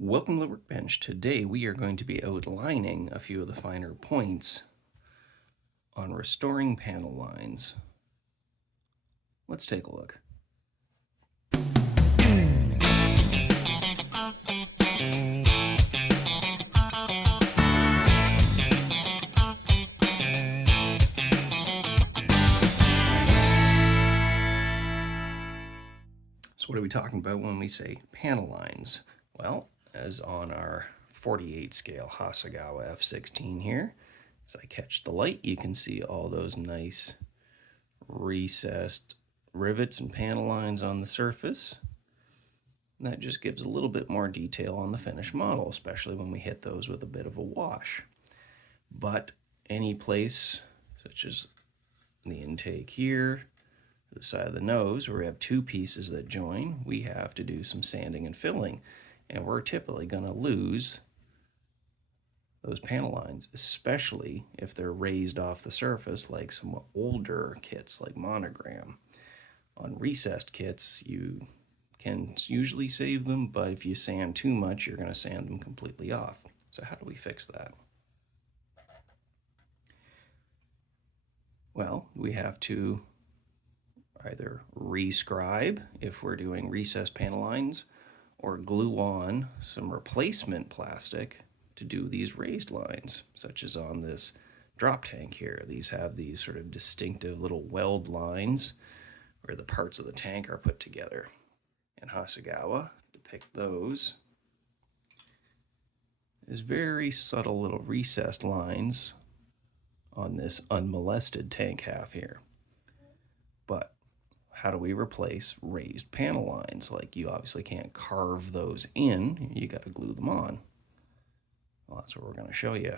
Welcome to the workbench. Today we are going to be outlining a few of the finer points on restoring panel lines. Let's take a look. So what are we talking about when we say panel lines? Well, as on our 48 scale Hasegawa F16 here, as I catch the light, you can see all those nice recessed rivets and panel lines on the surface. And that just gives a little bit more detail on the finished model, especially when we hit those with a bit of a wash. But any place, such as the intake here, the side of the nose, where we have two pieces that join, we have to do some sanding and filling. And we're typically going to lose those panel lines, especially if they're raised off the surface like some older kits like Monogram. On recessed kits, you can usually save them, but if you sand too much, you're going to sand them completely off. So how do we fix that? Well, we have to either rescribe if we're doing recessed panel lines, or glue on some replacement plastic to do these raised lines, such as on this drop tank here. These have these sort of distinctive little weld lines where the parts of the tank are put together. And Hasegawa depict those as very subtle little recessed lines on this unmolested tank half here. But how do we replace raised panel lines? Like, you obviously can't carve those in, you got to glue them on. Well, that's what we're going to show you.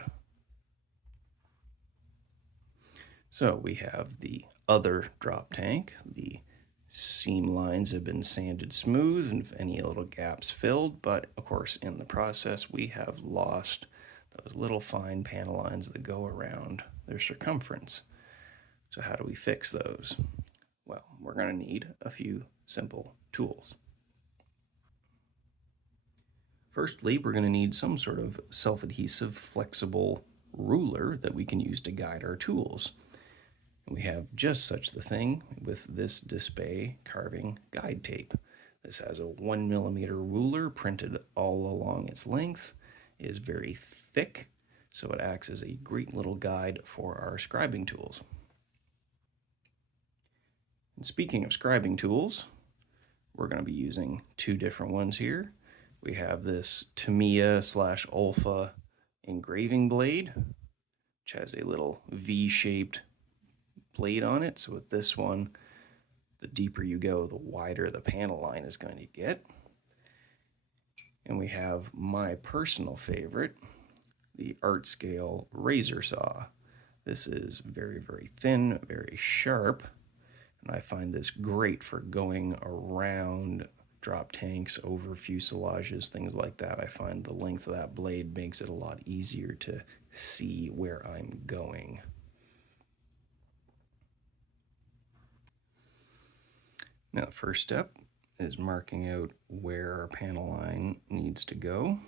So we have the other drop tank. The seam lines have been sanded smooth and any little gaps filled, but of course in the process we have lost those little fine panel lines that go around their circumference. So how do we fix those? Well, we're going to need a few simple tools. Firstly, we're going to need some sort of self-adhesive flexible ruler that we can use to guide our tools. We have just such the thing with this Display carving guide tape. This has a 1mm ruler printed all along its length. It is very thick, so it acts as a great little guide for our scribing tools. And speaking of scribing tools, we're going to be using two different ones here. We have this Tamiya/Olfa engraving blade, which has a little V-shaped blade on it. So with this one, the deeper you go, the wider the panel line is going to get. And we have my personal favorite, the Art Scale razor saw. This is very, very thin, very sharp, and I find this great for going around drop tanks, over fuselages, things like that. I find the length of that blade makes it a lot easier to see where I'm going. Now, the first step is marking out where our panel line needs to go.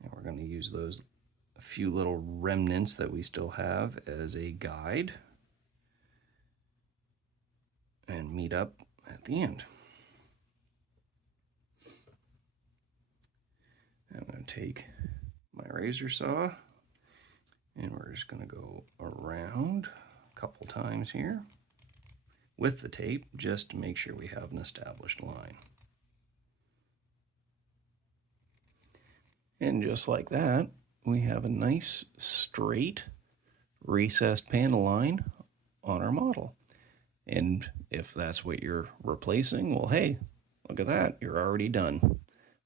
And we're going to use those a few little remnants that we still have as a guide and meet up at the end. I'm going to take my razor saw and we're just going to go around a couple times here with the tape just to make sure we have an established line. And just like that, we have a nice straight recessed panel line on our model. And if that's what you're replacing, well, hey, look at that, you're already done.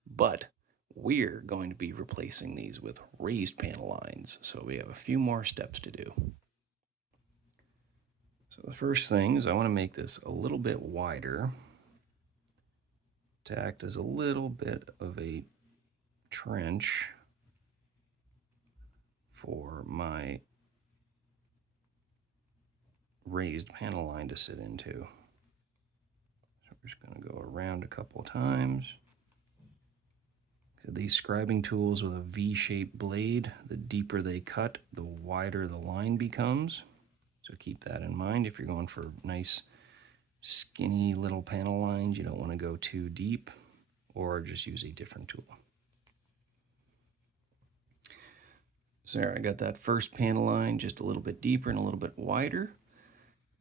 But we're going to be replacing these with raised panel lines, so we have a few more steps to do. So the first thing is I want to make this a little bit wider to act as a little bit of a trench for my raised panel line to sit into. So we're just going to go around a couple times. So these scribing tools with a V-shaped blade, the deeper they cut, the wider the line becomes. So keep that in mind. If you're going for nice, skinny little panel lines, you don't want to go too deep, or just use a different tool. So there, I got that first panel line just a little bit deeper and a little bit wider.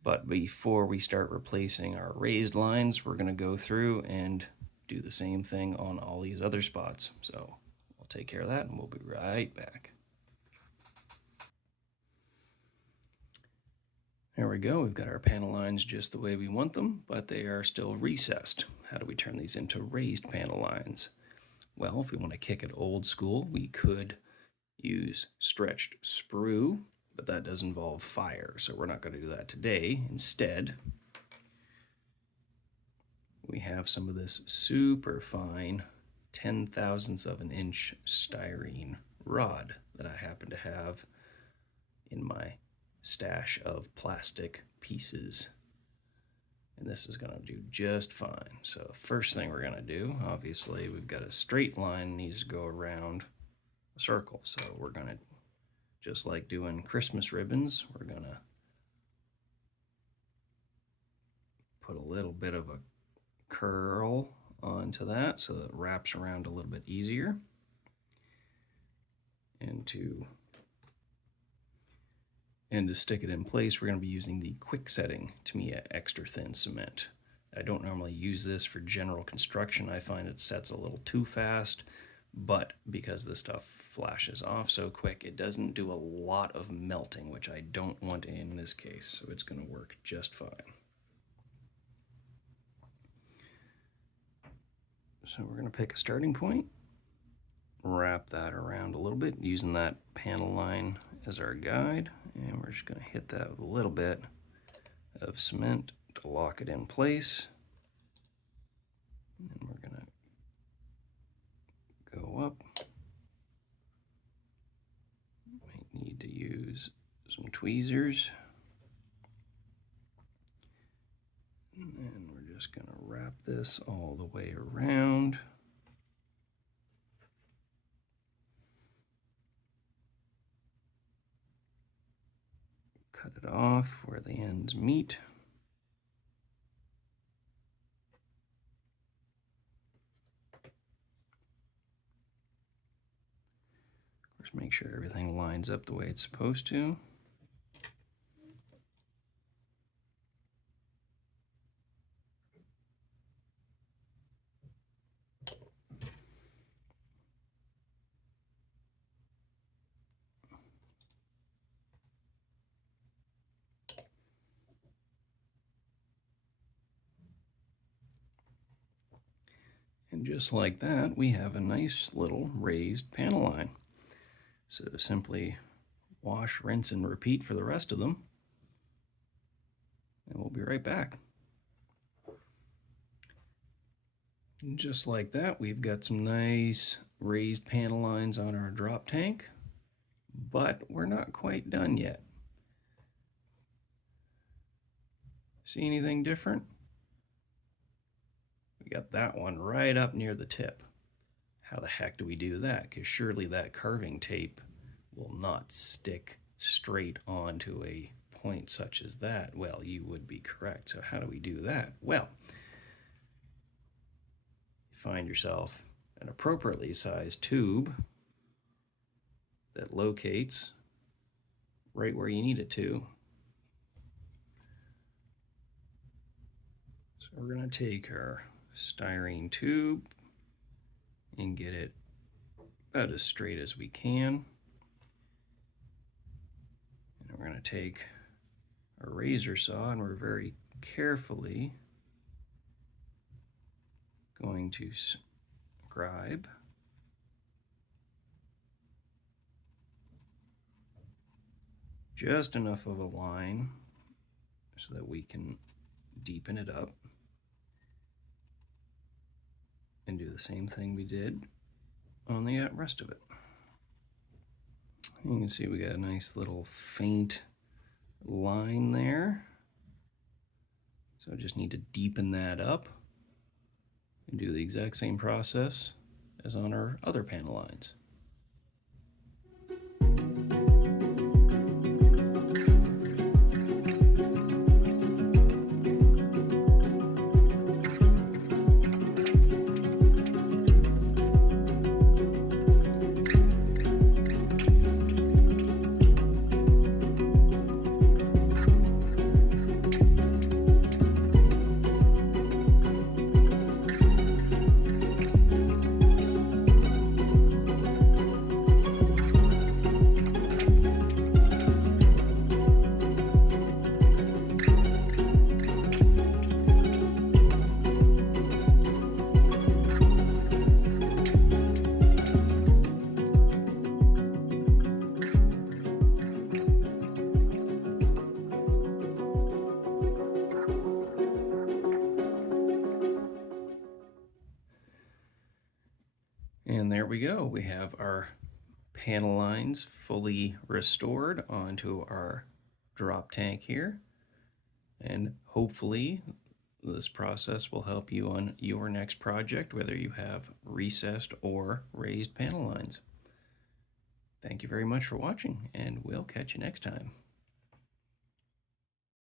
But before we start replacing our raised lines, we're going to go through and do the same thing on all these other spots. So we'll take care of that and we'll be right back. There we go. We've got our panel lines just the way we want them, but they are still recessed. How do we turn these into raised panel lines? Well, if we want to kick it old school, we could use stretched sprue, but that does involve fire, so we're not going to do that today. Instead, we have some of this super fine 10,000ths of an inch styrene rod that I happen to have in my stash of plastic pieces. And this is going to do just fine. So first thing we're going to do, obviously we've got a straight line needs to go around a circle. So we're going to, just like doing Christmas ribbons, we're going to put a little bit of a curl onto that so that it wraps around a little bit easier. And to stick it in place, we're going to be using the quick setting Tamiya extra thin cement. I don't normally use this for general construction. I find it sets a little too fast, but because this stuff flashes off so quick, it doesn't do a lot of melting, which I don't want in this case, so it's going to work just fine. So we're going to pick a starting point, wrap that around a little bit using that panel line as our guide, and we're just going to hit that with a little bit of cement to lock it in place. And we're going to go up. Might need to use some tweezers. And then we're just going to wrap this all the way around. Cut it off where the ends meet. Of course, make sure everything lines up the way it's supposed to. And just like that, we have a nice little raised panel line. So simply wash, rinse, and repeat for the rest of them. And we'll be right back. And just like that, we've got some nice raised panel lines on our drop tank, but we're not quite done yet. See anything different? We got that one right up near the tip. How the heck do we do that? Because surely that carving tape will not stick straight onto a point such as that. Well, you would be correct. So how do we do that? Well, find yourself an appropriately sized tube that locates right where you need it to. So we're going to take our styrene tube and get it about as straight as we can. And we're going to take a razor saw and we're very carefully going to scribe just enough of a line so that we can deepen it up and do the same thing we did on the rest of it. You can see we got a nice little faint line there. So just need to deepen that up and do the exact same process as on our other panel lines. And there we go. We have our panel lines fully restored onto our drop tank here. And hopefully this process will help you on your next project, whether you have recessed or raised panel lines. Thank you very much for watching, and we'll catch you next time.